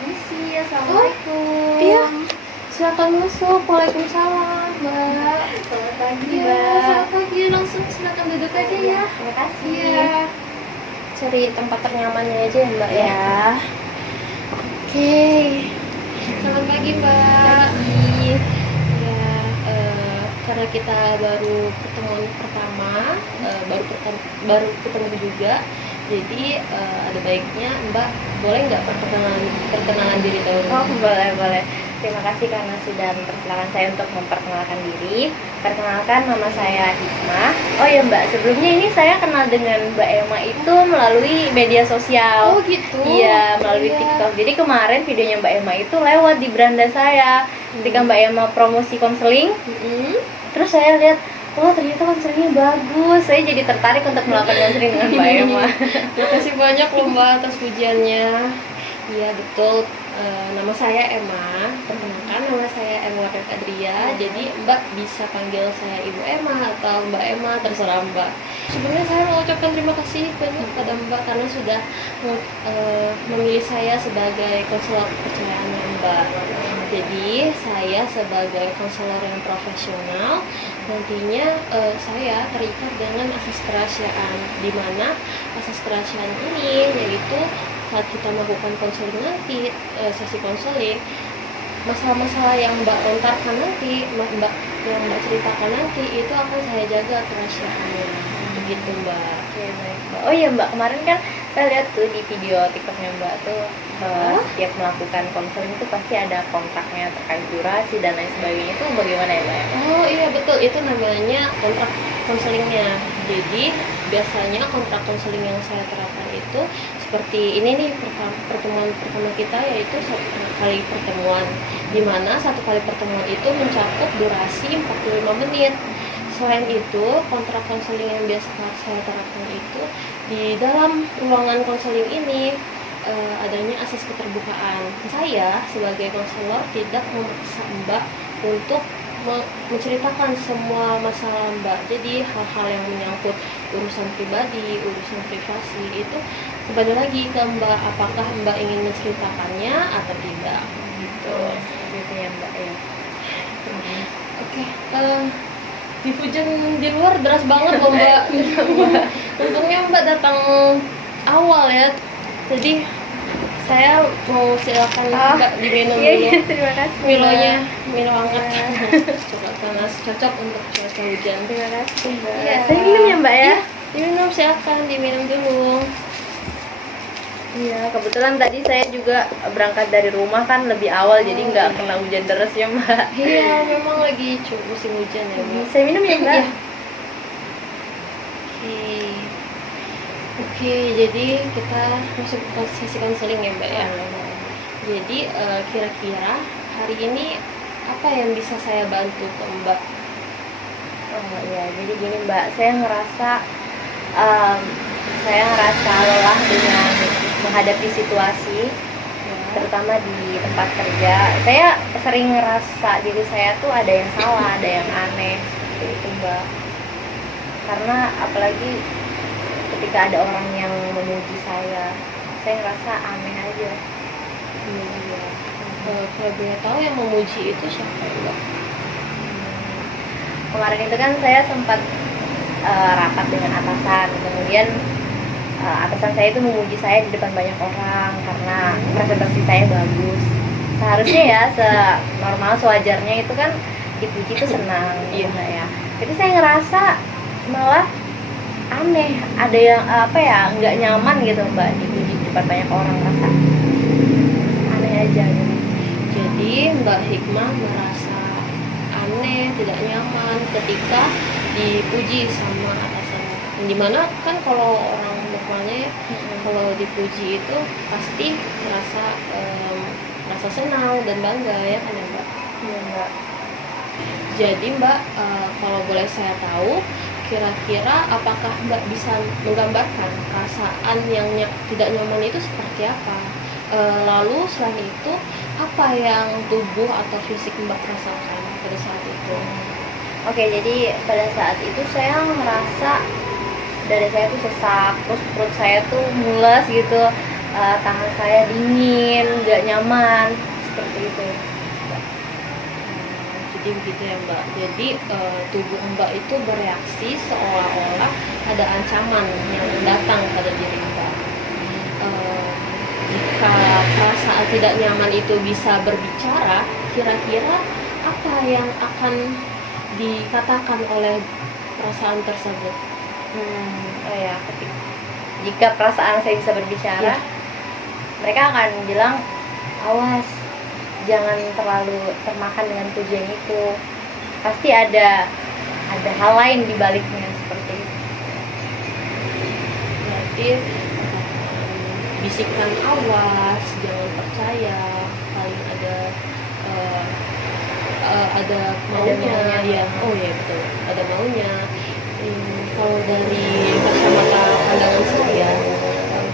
Misi, assalamualaikum. Iya, silakan masuk. Waalaikumsalam, Mbak. Selamat pagi, Iya, Mbak. selamat pagi. Langsung silakan duduk aja ya. Terima kasih. Iya. Cari tempat ternyamannya aja ya, Mbak ya. Ya. Oke. Selamat pagi, Mbak. Pagi. Ya, karena kita baru pertemuan pertama, baru ketemu juga. Jadi ada baiknya Mbak boleh nggak perkenalan diri dahulu? Oh, boleh. Terima kasih karena sudah mempersilahkan saya untuk memperkenalkan diri. Perkenalkan, nama saya Hikmah. Oh ya Mbak, sebelumnya ini saya kenal dengan Mbak Emma itu melalui media sosial. Oh gitu. Iya, melalui Iya. TikTok. Jadi kemarin videonya Mbak Emma itu lewat di beranda saya. Ketika Mbak Emma promosi konseling, Mm-mm. terus saya lihat, oh ternyata konselingnya bagus. Saya jadi tertarik untuk melakukan konseling dengan Mbak Emma. Terima kasih banyak loh Mbak atas pujiannya. Iya betul. Nama saya Emma. Perkenalkan, nama saya Emma Adria. Jadi Mbak bisa panggil saya Ibu Emma atau Mbak Emma, terserah Mbak. Sebenarnya saya mau ucapkan terima kasih banyak pada Mbak karena sudah memilih saya sebagai konselor kepercayaannya Mbak. Jadi saya sebagai konselor yang profesional nantinya saya terikat dengan asas kerahasiaan, di mana asas kerahasiaan ini yaitu saat kita melakukan konseling nanti, sesi konseling, masalah-masalah yang Mbak lontarkan nanti, yang Mbak ceritakan nanti, itu akan saya jaga kerahasiaannya. Begitu Mbak. Oke, baik Mbak. Oh iya Mbak, kemarin kan saya lihat tuh di video TikToknya Mbak tuh setiap melakukan konseling itu pasti ada kontraknya terkait durasi dan lain sebagainya. Itu bagaimana ya Mbak? Oh iya betul, itu namanya kontrak konselingnya. Jadi biasanya kontrak konseling yang saya terapkan itu seperti ini nih, pertemuan pertama kita yaitu 1 kali pertemuan, dimana 1 kali pertemuan itu mencakup durasi 45 menit. Selain itu, kontrak konseling yang biasa saya terapkan itu di dalam ruangan konseling ini adanya asas keterbukaan. Saya sebagai konselor tidak memaksa Mbak untuk menceritakan semua masalah Mbak. Jadi hal-hal yang menyangkut urusan pribadi, urusan privasi itu kembali lagi ke Mbak, apakah Mbak ingin menceritakannya atau tidak gitu. Gitu ya Mbak ya. Oke, di hujan di luar deras banget loh Mbak. Untungnya Mbak datang awal ya. Jadi saya mau silakan Mbak diminum dulu. Iya, terima kasih. Milonya, Mbak. Milo hangat. Ya. Coba panas, cocok untuk cuaca hujan. Terima kasih Mbak. Iya. Saya minum ya Mbak ya. Iya, diminum, silakan diminum dulu. Iya, kebetulan tadi saya juga berangkat dari rumah kan lebih awal, jadi nggak kena hujan deras ya Mbak. Iya, memang lagi musim hujan ya Mbak. Saya minum ya Mbak. Iya. Oke, jadi kita masuk ke sesi konseling ya Mbak ya. Jadi kira-kira hari ini apa yang bisa saya bantu ke Mbak? Oh iya, jadi gini Mbak, saya ngerasa lelah dengan menghadapi situasi, terutama di tempat kerja. Saya sering ngerasa diri saya tuh ada yang salah, ada yang aneh, seperti itu Mbak. Karena apalagi ketika ada orang yang memuji saya ngerasa aneh aja. Iya. Kalau boleh tahu yang memuji itu siapa ya Mbak? Kemarin itu kan saya sempat rapat dengan atasan, kemudian atasan saya itu memuji saya di depan banyak orang karena presentasi saya bagus. Seharusnya ya senormal sewajarnya itu kan dipuji itu senang, Iya. ya. Jadi saya ngerasa malah aneh, ada yang nggak nyaman gitu Mbak dipuji di depan banyak orang, rasa aneh aja gitu. Jadi Mbak Hikmah merasa aneh, tidak nyaman ketika dipuji sama atasan. Dimana kan kalau orang normalnya ya, kalau dipuji itu pasti merasa senang dan bangga ya kan ya Mbak. Iya Mbak. Jadi Mbak, kalau boleh saya tahu, kira-kira apakah Mbak bisa menggambarkan perasaan yang tidak nyaman itu seperti apa? Lalu selain itu, apa yang tubuh atau fisik Mbak rasakan pada saat itu? Oke, jadi pada saat itu saya ngerasa dada saya tuh sesak, terus perut saya tuh mules gitu. tangan saya dingin, nggak nyaman, seperti itu. Jadi begitu ya Mbak. Jadi tubuh Mbak itu bereaksi seolah-olah ada ancaman yang datang pada diri Mbak. Jika perasaan tidak nyaman itu bisa berbicara, kira-kira apa yang akan dikatakan oleh perasaan tersebut? Oh ya, jika perasaan saya bisa berbicara, Ya. mereka akan bilang, awas, jangan terlalu termakan dengan pujian itu. Pasti ada hal lain di baliknya, seperti itu. Berarti bisikan awas, jangan percaya, paling ada maunya, maunya. ya. Oh ya betul, ada maunya. Kalau dari kacamata pandangan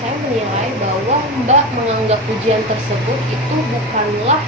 saya menilai bahwa Mbak menganggap pujian tersebut itu bukanlah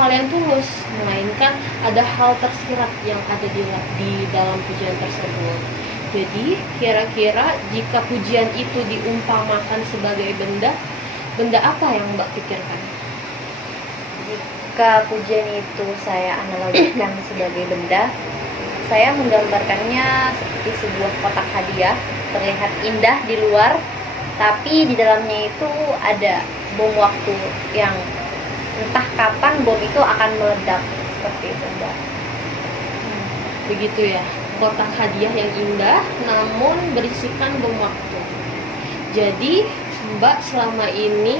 hal yang tulus, melainkan ada hal tersirat yang ada di dalam pujian tersebut. Jadi kira-kira jika pujian itu diumpamakan sebagai benda apa yang Mbak pikirkan? Jika pujian itu saya analogikan sebagai benda, saya menggambarkannya seperti sebuah kotak hadiah, terlihat indah di luar, tapi di dalamnya itu ada bom waktu yang entah kapan bom itu akan meledak, seperti itu Mbak. Begitu ya, kotak hadiah yang indah namun berisikan bom waktu. Jadi Mbak selama ini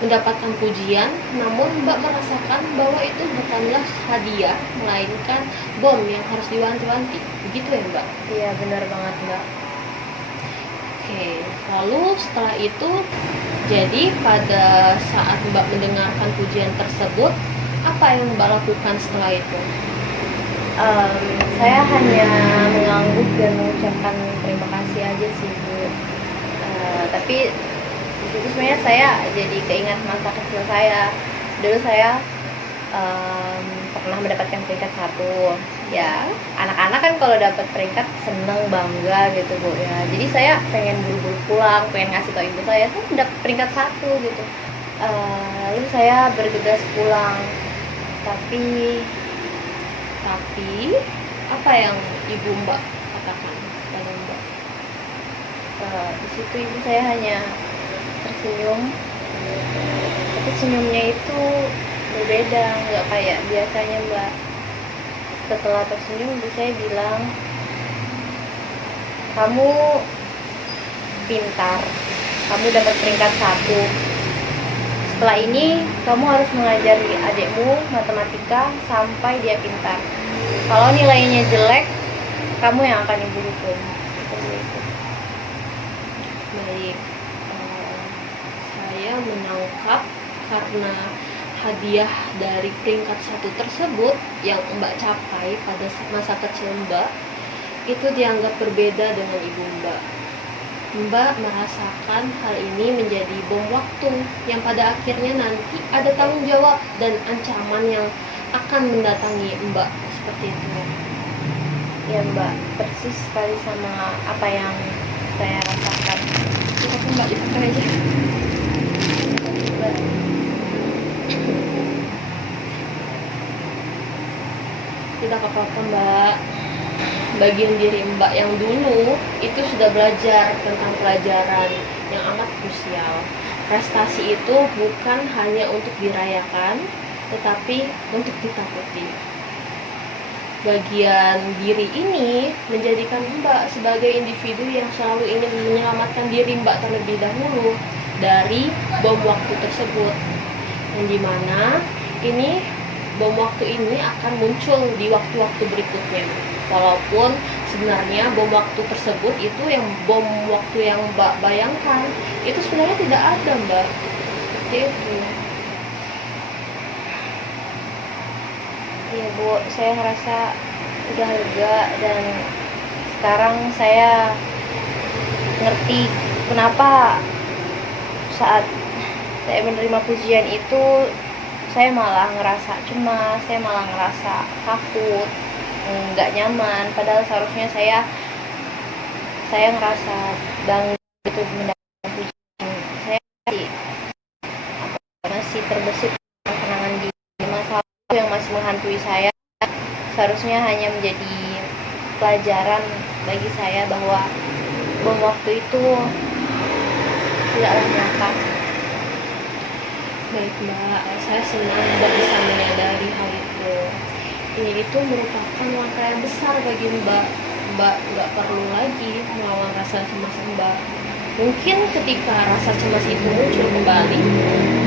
mendapatkan pujian, namun Mbak merasakan bahwa itu bukanlah hadiah, melainkan bom yang harus diwanti-wanti. Begitu ya Mbak? Iya, benar banget Mbak. Oke, lalu setelah itu, jadi pada saat Mbak mendengarkan pujian tersebut, apa yang Mbak lakukan setelah itu? Saya hanya mengangguk dan mengucapkan terima kasih aja sih Bu. Tapi itu sebenarnya saya jadi keingat masa kecil saya. Dulu saya pernah mendapatkan peringkat 1. Ya, anak-anak kan kalau dapat peringkat seneng, bangga gitu Bu ya. Jadi saya pengen buru-buru pulang, pengen ngasih tau ibu saya tuh dapat peringkat 1 gitu. Lalu saya bergegas pulang. Tapi apa yang ibu Mbak katakan pada Mbak? di situ ibu saya hanya tersenyum, tapi senyumnya itu berbeda, nggak kayak biasanya Mbak. Setelah tersenyum ibu saya bilang, kamu pintar, kamu dapat peringkat 1. Setelah ini kamu harus mengajari adikmu matematika sampai dia pintar. Kalau nilainya jelek, kamu yang akan ibu hukum. Baik, saya menangkap karena hadiah dari peringkat 1 tersebut yang Mbak capai pada masa kecil Mbak itu dianggap berbeda dengan ibu Mbak. Mbak merasakan hal ini menjadi bom waktu yang pada akhirnya nanti ada tanggung jawab dan ancaman yang akan mendatangi Mbak, seperti itu. Ya Mbak, persis sekali sama apa yang saya rasakan. Kita Mbak dipakai aja. Tidak apa-apa Mbak. Bagian diri Mbak yang dulu itu sudah belajar tentang pelajaran yang amat krusial. Prestasi itu bukan hanya untuk dirayakan, tetapi untuk ditakuti. Bagian diri ini menjadikan Mbak sebagai individu yang selalu ingin menyelamatkan diri Mbak terlebih dahulu dari bom waktu tersebut. Yang dimana ini bom waktu ini akan muncul di waktu-waktu berikutnya. Walaupun sebenarnya bom waktu tersebut itu yang bom waktu yang Mbak bayangkan itu sebenarnya tidak ada Mbak. Seperti itu. Iya Bu, saya ngerasa udah lega dan sekarang saya ngerti kenapa saat saya menerima pujian itu saya malah ngerasa cemas, saya malah ngerasa takut, nggak nyaman. Padahal seharusnya saya ngerasa bangga itu mendapatkan pujian. Saya maksudnya hanya menjadi pelajaran bagi saya bahwa bom waktu itu tidaklah nyata. Baik Mbak, saya senang Mbak bisa menyadari hal itu. Ini itu merupakan langkah yang besar bagi Mbak. Mbak nggak perlu lagi melawan rasa cemas Mbak. Mungkin ketika rasa cemas itu muncul kembali,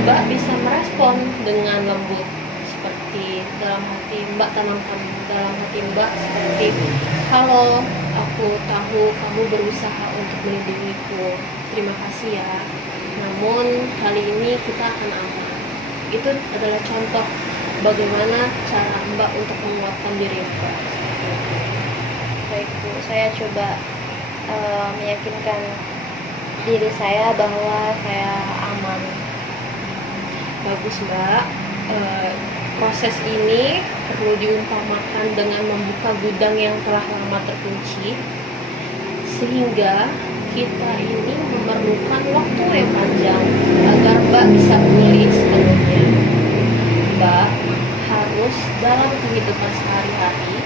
Mbak bisa merespon dengan lembut. Seperti dalam hati Mbak tanamkan dalam hati Mbak seperti, halo, aku tahu kamu berusaha untuk melindungiku. Terima kasih ya. Namun kali ini kita akan aman. Itu adalah contoh bagaimana cara Mbak untuk menguatkan diri Mbak. Baik Bu, saya coba meyakinkan diri saya bahwa saya aman. Bagus Mbak. Proses ini perlu diumpamakan dengan membuka gudang yang telah lama terkunci, sehingga kita ini memerlukan waktu yang panjang agar Mbak bisa pulih sepenuhnya. Mbak harus dalam kehidupan sehari-hari.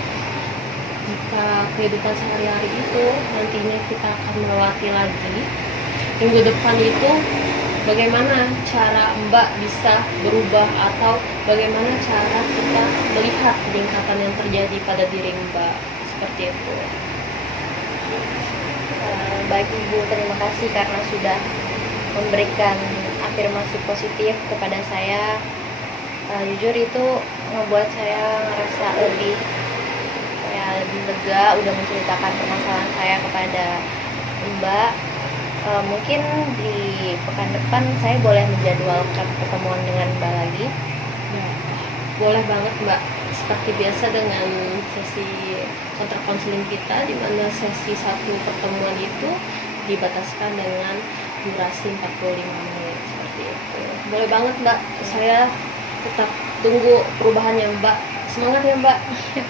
Jika kehidupan sehari-hari itu nantinya kita akan melewati lagi, minggu depan itu bagaimana cara Mbak bisa berubah atau bagaimana cara kita melihat peningkatan yang terjadi pada diri Mbak, seperti itu. Baik Ibu, terima kasih karena sudah memberikan afirmasi positif kepada saya. Jujur itu membuat saya ngerasa lebih lega, udah menceritakan permasalahan saya kepada Mbak. Mungkin di pekan depan saya boleh menjadwalkan pertemuan dengan Mbak lagi. Ya, boleh banget Mbak. Seperti biasa dengan sesi konseling kita, di mana sesi satu pertemuan itu dibataskan dengan durasi 45 menit seperti itu. Boleh banget Mbak. Saya tetap tunggu perubahannya Mbak. Semangat ya Mbak.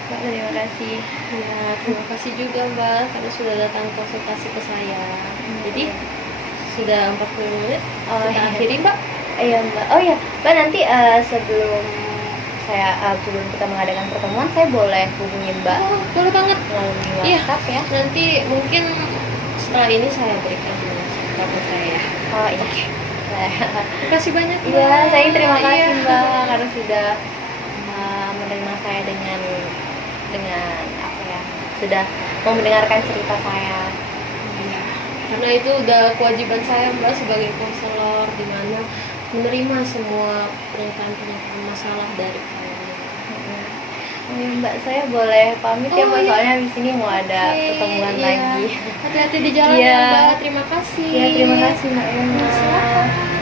Mbak, terima kasih. Ya, terima kasih juga Mbak karena sudah datang konsultasi ke saya. Jadi sudah 40 menit. Kita akhiri Mbak. Iya Mbak. Oh ya Mbak, nanti sebelum kita mengadakan pertemuan, saya boleh hubungi Mbak Oh, boleh banget. melalui Iya. WhatsApp ya. Nanti mungkin setelah ini saya berikan telepon saya ya. Oh iya. Terima kasih banyak Mbak. Iya, saya terima kasih Iya. Mbak karena sudah menerima saya dengan apa ya, sudah mau mendengarkan cerita saya. Iya. Karena itu udah kewajiban saya Mbak sebagai konselor, di mana menerima semua pernyataan masalah dari kalian. Oh ya Mbak, saya boleh pamit ya Oh, Mbak, iya. soalnya di sini mau ada Oke, pertemuan iya. lagi. Hati-hati di jalan Iya. ya Mbak. Terima kasih. Ya terima kasih Mbak Emma. Silakan.